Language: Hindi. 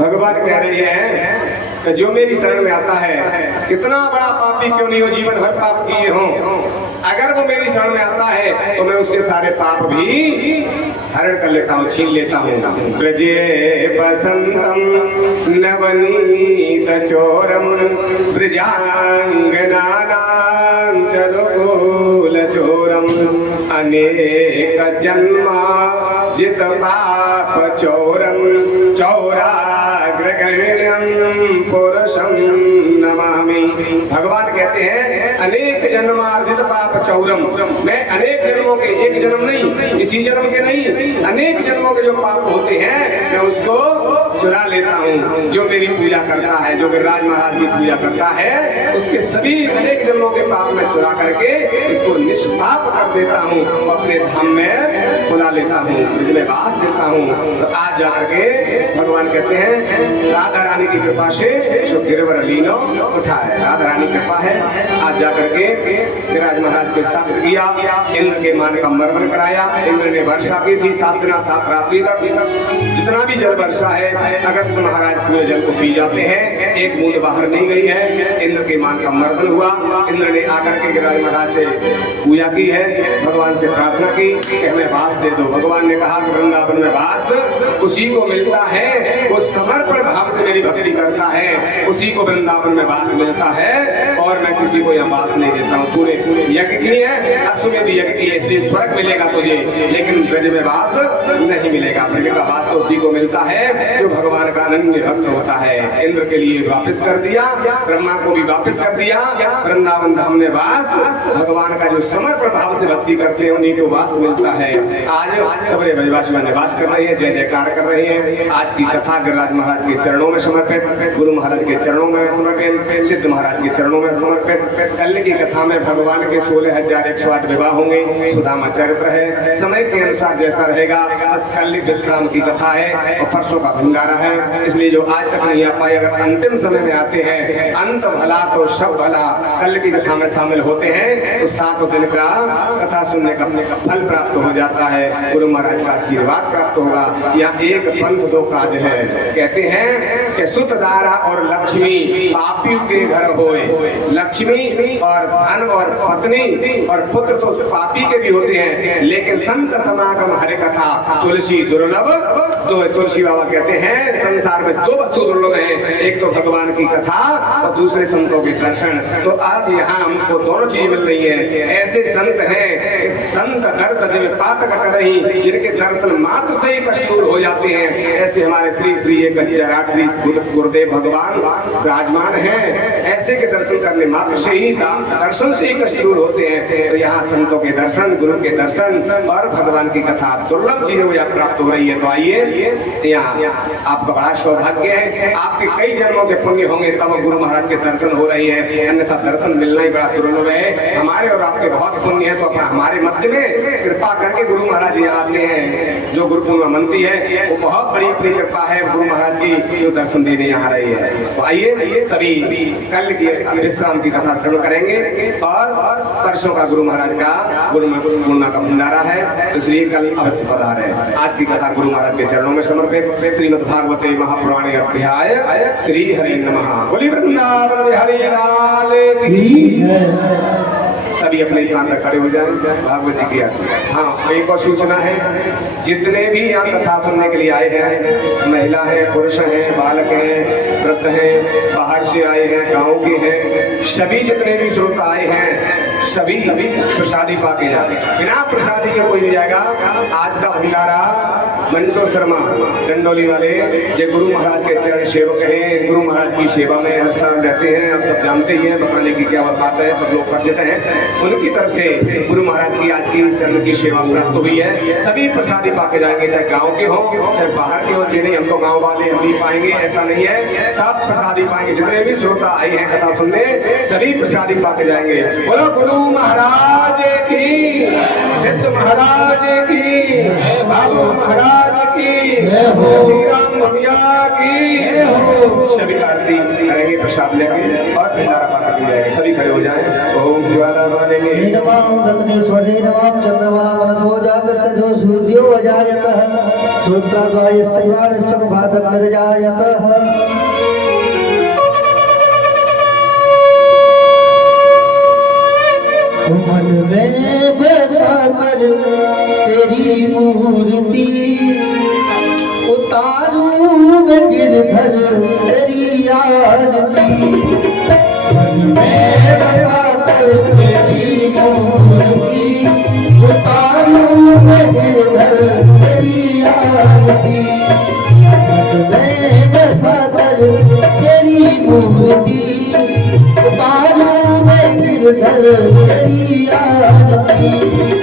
भगवान कह रहे हैं कि जो मेरी शरण में आता है, कितना बड़ा पापी क्यों नहीं हो, जीवन भर पाप किए हों, अगर वो मेरी शरण में आता है तो मैं उसके सारे पाप भी हरण कर लेता हूँ, छीन लेता हूँ। ब्रजे बसंतम नवनीत चोरम ब्रजांगनानां चरुकुल चोरम अनेक जन्मा जित पाप चोरम चौराग्रगण्यम पुरुषम नमामि। भगवान कहते हैं अनेक जन्मार्जित पाप चौरम, मैं अनेक जन्मों के, एक जन्म नहीं, इसी जन्म के नहीं, अनेक जन्मों के जो पाप होते हैं मैं उसको चुरा लेता हूँ। जो मेरी पूजा करता है, जो गिरिराज महाराज की पूजा करता है, उसके सभी अनेक जन्मों के पाप मैं चुरा करके उसको निष्पाप कर देता हूँ, अपने धाम में बुला लेता हूँ, में वास देता हूँ। तो आज जाकर के भगवान कहते हैं राधा रानी की कृपा से जो गिरवर लीनो उठा है, राधा रानी की कृपा है। आज जाकर के गिरिराज महाराज को स्थापित किया, इंद्र के मान का मर्दन कराया, इंद्र ने वर्षा की थी 7 दिन 7 रात्रि तक, जितना भी जल वर्षा है अगस्त महाराज पूरे जल को पी जाते हैं, एक बूंद बाहर नहीं गई है। इंद्र के मान का मर्दन हुआ, इंद्र ने आकर के गिरिराज महाराज से पूजा की है, भगवान से प्रार्थना की कि हमें वास दे दो। भगवान ने कहा कि वृंदावन में वास उसी को मिलता है, वो समर्पण भाव से मेरी भक्ति करता है, उसी को वृंदावन में वास मिलता है, और मैं किसी को यहाँ वास नहीं देता हूँ। तूने यज्ञ किए हैं, अश्वमेध यज्ञ किए, इसलिए स्वर्ग मिलेगा तुझे, लेकिन ब्रज में वास नहीं मिलेगा। ब्रज का वास तो उसी को मिलता है जो भगवान का अनन्य भक्त होता है। इंद्र के लिए वापस कर दिया, ब्रह्मा को भी वापस कर दिया, वृंदावन धाम में वास भगवान का जो समर्पण भाव से भक्ति करते हैं उन्हीं को वास मिलता है। आज सबरे ब्रजवासी में निवास कर रहे हैं, जय जयकार कर रहे हैं। आज की कथा गिरिराज महाराज के चरणों में समर्पित, गुरु महाराज के चरणों में समर्पित, सिद्ध महाराज के चरणों में समर्पित। कल की कथा में भगवान के 16,108 विवाह होंगे, सुदामा चरित्र है, समय के अनुसार जैसा रहेगा। बस कल विश्राम की कथा है और परसों का भंडारा है, इसलिए जो आज तक नहीं आ पाए अगर अंतिम समय में आते हैं, अंत भला तो सब भला, कल की कथा में शामिल होते हैं तो 7 दिन का कथा सुनने का फल प्राप्त हो जाता है, गुरु महाराज का आशीर्वाद प्राप्त होगा। यहाँ एक पंथ 2 काज है। कहते हैं कि सुत दारा और लक्ष्मी पापी के घर होए, लक्ष्मी और धन और पत्नी और पुत्र तो पापी के भी होते हैं, लेकिन संत समागम हरि कथा तुलसी दुर्लभ। तो तुलसी बाबा कहते हैं संसार में 2 वस्तु दुर्लभ है, एक तो भगवान की कथा और दूसरे संतों के दर्शन। तो आज यहाँ हमको दोनों चीज मिल रही है। ऐसे संत हैं, संत दर्शन जिनमें पाप कट रही, जिनके दर्शन मात्र से ही कष्ट दूर हो जाते हैं, ऐसे हमारे श्री श्री एक श्री गुरुदेव भगवान विराजमान हैं। ऐसे के दर्शन करने मात्र से ही, दर्शन से ही कष्ट दूर होते हैं। तो यहाँ संतों के दर्शन, गुरु के दर्शन और भगवान की कथा दुर्लभ चीजें वो यहाँ प्राप्त हो रही है। तो आइए, यहाँ आपका बड़ा सौभाग्य है, आपके कई जन्मों के पुण्य होंगे तब गुरु महाराज के दर्शन हो रही है, अन्यथा दर्शन मिलना ही बड़ा दुर्लभ है। हमारे और आपके बहुत पुण्य है, तो अपना हमारे मध्य में कृपा करके गुरु महाराज यहाँ आते हैं। जो गुरु पूर्णिमा मनती है वो बहुत बड़ी अपनी कृपा है गुरु महाराज की, जो दर्शन देने यहाँ रही है। तो आइए सभी कल की विश्राम की कथा श्रवण करेंगे और परसों का गुरु महाराज का गुरु पूर्णिमा का भंडारा है, तो इसलिए कल अवश्य पधारे। आज की कथा गुरु महाराज के चरणों में समर्पित। श्रीमद् भागवते महापुराणे अध्याय श्री हरि नमः। बोली वृंदावन बिहारी लाल की। सभी अपने स्थान पर खड़े हो जाएं, भागवत जी की आरती। हाँ, एक और सूचना है, जितने भी यहाँ कथा सुनने के लिए आए हैं, महिला है, पुरुष है, बालक हैं, वृद्ध हैं, बाहर से आए हैं, गाँव के हैं, सभी जितने भी श्रोता आए हैं सभी प्रसादी पाके जाए, बिना प्रसादी के कोई नहीं जाएगा। आज का भंडारा मंटो शर्मा डंडोली वाले, ये गुरु महाराज के चरण सेवक हैं, गुरु महाराज की सेवा में हर साल रहते हैं, आप सब जानते ही हैं, बताने की क्या बात है, सब लोग परिचित हैं। उनकी तरफ से गुरु महाराज की आज की चरण की सेवा प्राप्त हुई है। सभी प्रसादी पाके जाएंगे, चाहे गाँव के हो चाहे बाहर के हो। जी नहीं, हम तो गाँव वाले हम नहीं पाएंगे, ऐसा नहीं है, सब प्रसादी पाएंगे। जितने भी श्रोता आए हैं कथा सुनने, सभी प्रसादी पाके जाएंगे। बोलो गुरु महाराज की, सिद्ध महाराज की, बाबू महाराज की, राम भैया की। सभी आरती करेंगे, प्रसाद लेंगे और भंडारा पाकर लग जाएगा। सभी खड़े हो जाएं। ओम ज्वाला मानेंगे। नमाम रत्नेश्वरे नमाम चंद्रमा मनसो जातस्य जो सूर्यो अजायतः श्रोत्राद्वायश्च पुराणश्च मुखात् निर्जायतः। मन में बसा कर तेरी मूर्ति उतारूं मैं गिरधर तेरी आरती। मन में बसा कर तेरी मूर्ति उतारूं मैं गिरधर तेरी आरती। मन में बसा कर तेरी मूर्ति उतारूं मैं गिरधर तेरी आरती।